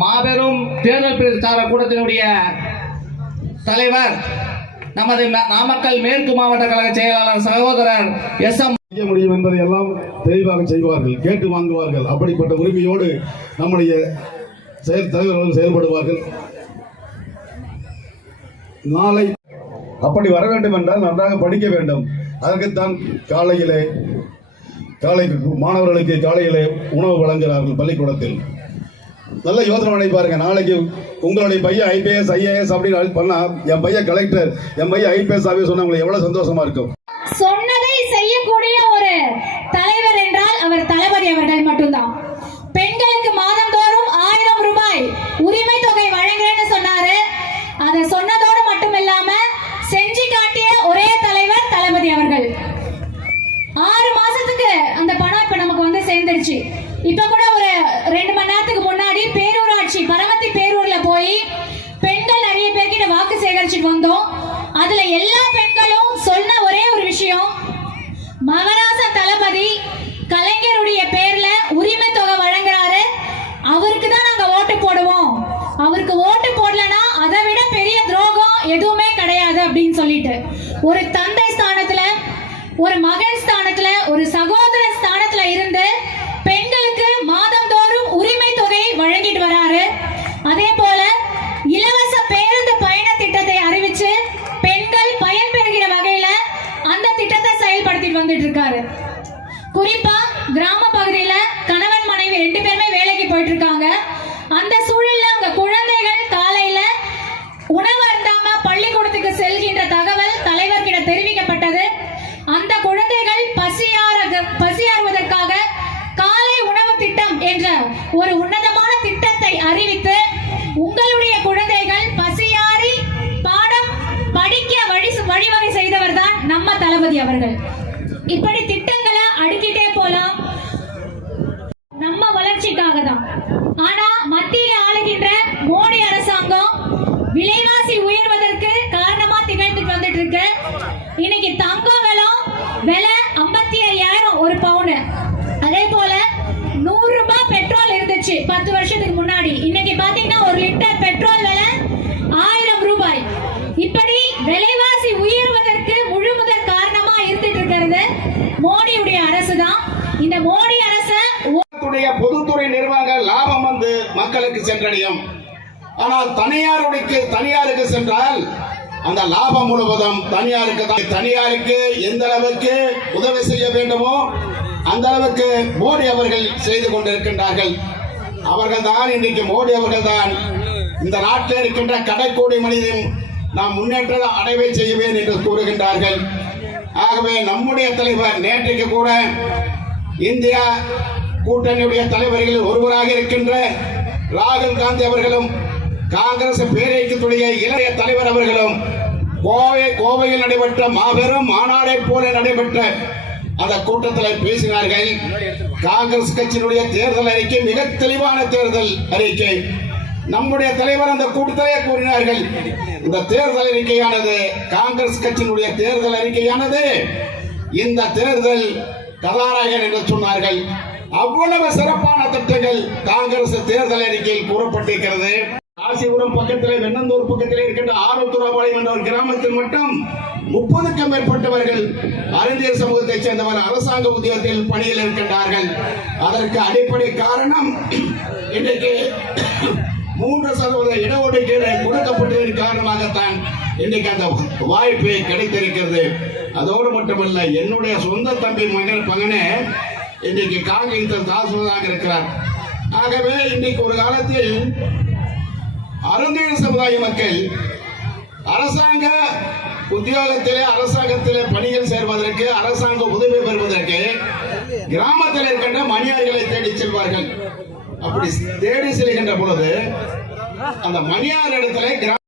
மாபெரும் தேர்தல் பிரச்சார கூட்டத்தினுடைய தலைவர் நமது நாமக்கல் மேற்கு மாவட்ட கழக செயலாளர் சகோதரர் எஸ்.எம். முடியும் என்பதை எல்லாம் தெளிவாக செய்வார்கள், கேட்டு வாங்குவார்கள். அப்படிப்பட்ட உரிமையோடு நம்முடைய தலைவர்கள் செயல்படுவார்கள். நாளை அப்படி வர வேண்டும் என்றால் நன்றாக படிக்க வேண்டும். அதற்குத்தான் காலை மாணவர்களுக்கு காலையிலே உணவு வழங்குகிறார்கள் பள்ளிக்கூடத்தில். நல்ல யோசனை பண்ணி பாருங்க. நாளைக்கு உங்களுடைய பையன் IPS IAS அப்படின்னு பண்ணா, என் பையன் கலெக்டர், என் பையன் IPS ஆஃபீஸ் சொன்னா உங்களுக்கு எவ்வளவு சந்தோஷமா இருக்கும். சொன்னதை செய்யக்கூடிய ஒரு தலைவர் என்றால் அவர் தளபதி அவர்கள் மட்டும்தான். பெண்களுக்கு மாதந்தோறும் 1000 ரூபாய் உரிமை தொகை வழங்குறேன்னு சொன்னாரு. அதை சொன்னதோடு மட்டுமில்லாம செஞ்சு காட்டிய ஒரே தலைவர் தளபதி அவர்கள். 6 மாசத்துக்கு அந்த பணம் இப்ப நமக்கு வந்து சேர்ந்துருச்சு. இப்ப கூட ஒரு 2 மணி நேரத்துக்கு முன்னாடி பேரூராட்சி பரமத்தி பேரூர்ல போய் பெண்கள் நிறைய பேர்கிட்ட வாக்கு சேகரிச்சுட்டு வந்தோம். அதுல எல்லா பெண்களும் சொன்ன ஒரே ஒரு விஷயம், மகராச தளபதி கலைஞருடைய பேர்ல உரிமை தொகை வழங்குறாரு, அவருக்கு தான் நாங்க ஓட்டு போடுவோம், அவருக்கு ஓட்டு போடலனா அதை விட பெரிய துரோகம் எதுவுமே கிடையாது அப்படின்னு சொல்லிட்டு ஒரு தந்தை ஸ்தானத்துல, ஒரு மகன் ஸ்தானத்துல, ஒரு சகோதரன் ஸ்தானத்துல இருந்து பெண்களுக்கு மாதந்தோறும் உரிமை தொகை வழங்கிட்டு வராரு. அதே போல இலவச பேருந்து பயண திட்டத்தை அறிவிச்சு பெண்கள் பயன்பெறுகிற வகையில அந்த திட்டத்தை செயல்படுத்திட்டு வந்துட்டு இருக்காரு. குறிப்பா கிராம பகுதியில கணவன் மனைவி 2 பேருமே வேலைக்கு போயிட்டு இருக்காங்க. அந்த சூழல்ல அவங்க குழந்தைகள் காலையில உணவு அருந்தாம பள்ளிக்கூடத்துக்கு செல்கின்ற தகவல் தலைவர்கிட்ட தெரிவிக்கப்பட்டது. அந்த குழந்தைகள் பசியாறுவதற்காக காலை உணவு திட்டம் என்ற ஒரு உன்னதமான திட்டத்தை அறிவித்து உங்களுடைய குழந்தைகள் பசியாறி பாடம் படிக்க வழிவகை செய்தவர் தான் நம்ம தளபதி அவர்கள். இப்படி திட்டங்களை அடுக்கிட்டே போலாம், நம்ம வளர்ச்சிக்காக தான். ஆனா மத்தியில் ஆளுகின்ற மோடி அரசாங்கம் விலைவாசி உயர்வதற்கு காரணமா திகழ்ந்துட்டு வந்துட்டு இருக்கு. இன்னைக்கு தங்கம் விலை 55,000 ஒரு பவுன். அதே போல 100 ரூபாய் பெட்ரோல் இருந்துச்சு 10 வருஷத்துக்கு முன்னாடி. இன்னைக்கு பாத்தீங்கன்னா 1 லிட்டர் பெட்ரோல் விலை 1000 ரூபாய். இப்படி விலைவாசி உயர்வதற்கு முழுமுதற் காரணமா இருந்துட்டு இருக்கிறது மோடியுடைய அரசு தான். இந்த மோடி அரசு பொதுத்துறை நிர்வாக லாபம் வந்து மக்களுக்கு சென்றடையும். ஆனால் தனியாருக்கு சென்றால் அந்த லாபம் முழுவதும் தனியாருக்கு எந்த அளவுக்கு உதவி செய்ய வேண்டுமோ அந்த அளவுக்கு மோடி அவர்கள் செய்து கொண்டிருக்கின்றார்கள். அவர்கள் தான் இன்றைக்கு மோடி அவர்கள் தான் இந்த நாட்டில் இருக்கின்ற கடைக்கோடி மனிதன் நாம் முன்னேற்ற அடைவை செய்வேன் என்று கூறுகின்றார்கள். ஆகவே நம்முடைய தலைவர் நேற்றைக்கு கூட இந்தியா கூட்டணியுடைய தலைவர்களில் ஒருவராக இருக்கின்ற ராகுல் காந்தி அவர்களும் காங்கிரஸ் பேரியக்கத்துடைய இளைய தலைவர் அவர்களும் கோவையில் நடைபெற்ற மாபெரும் மாநாடை போல நடைபெற்ற அந்த கூட்டத்தில் பேசினார்கள். காங்கிரஸ் கட்சியினுடைய தேர்தல் அறிக்கை மிக தெளிவான தேர்தல் அறிக்கை. நம்முடைய தலைவர் அந்த கூட்டத்திலே கூறினார்கள், இந்த தேர்தல் அறிக்கையானது காங்கிரஸ் கட்சியினுடைய தேர்தல் அறிக்கையானது இந்த தேர்தல் கதாநாயகன் என்று சொன்னார்கள். அவ்வளவு சிறப்பான திட்டங்கள் காங்கிரஸ் தேர்தல் அறிக்கையில் கூறப்பட்டிருக்கிறது. காசிபுரம் பக்கத்திலே வெண்ணந்தூர் பக்கத்திலே இருக்கின்ற ஆரோத்துராபாளையம் என்ற ஒரு கிராமத்தில் மட்டும் 30க்கும் மேற்பட்டவர்கள் அறிஞர் சமூகத்தைச் சேர்ந்தவர் அரசாங்க உத்தியோகத்தில் பணியில் இருக்கின்றார்கள். அதற்கு அடிப்படை காரணம் இன்றைக்கு 3% இடஒதுக்கீடு கொடுக்கப்பட்டதன் காரணமாகத்தான் இன்றைக்கு அந்த வாய்ப்பு கிடைத்திருக்கிறது. அதோடு மட்டுமல்ல, என்னுடைய சொந்த தம்பி பங்கனே இன்றைக்கு காங்கிரஸ் தாசுவதாக இருக்கிறார். ஆகவே இன்றைக்கு ஒரு காலத்தில் அருந்தியர் சமுதாய மக்கள் அரசாங்க அரசாங்கத்திலே பணிகள் சேர்வதற்கு, அரசாங்க உதவி பெறுவதற்கு கிராமத்தில் இருக்கின்ற மணியார்களை தேடி செல்வார்கள். அப்படி தேடி செல்கின்ற பொழுது அந்த மணியார் இடத்துல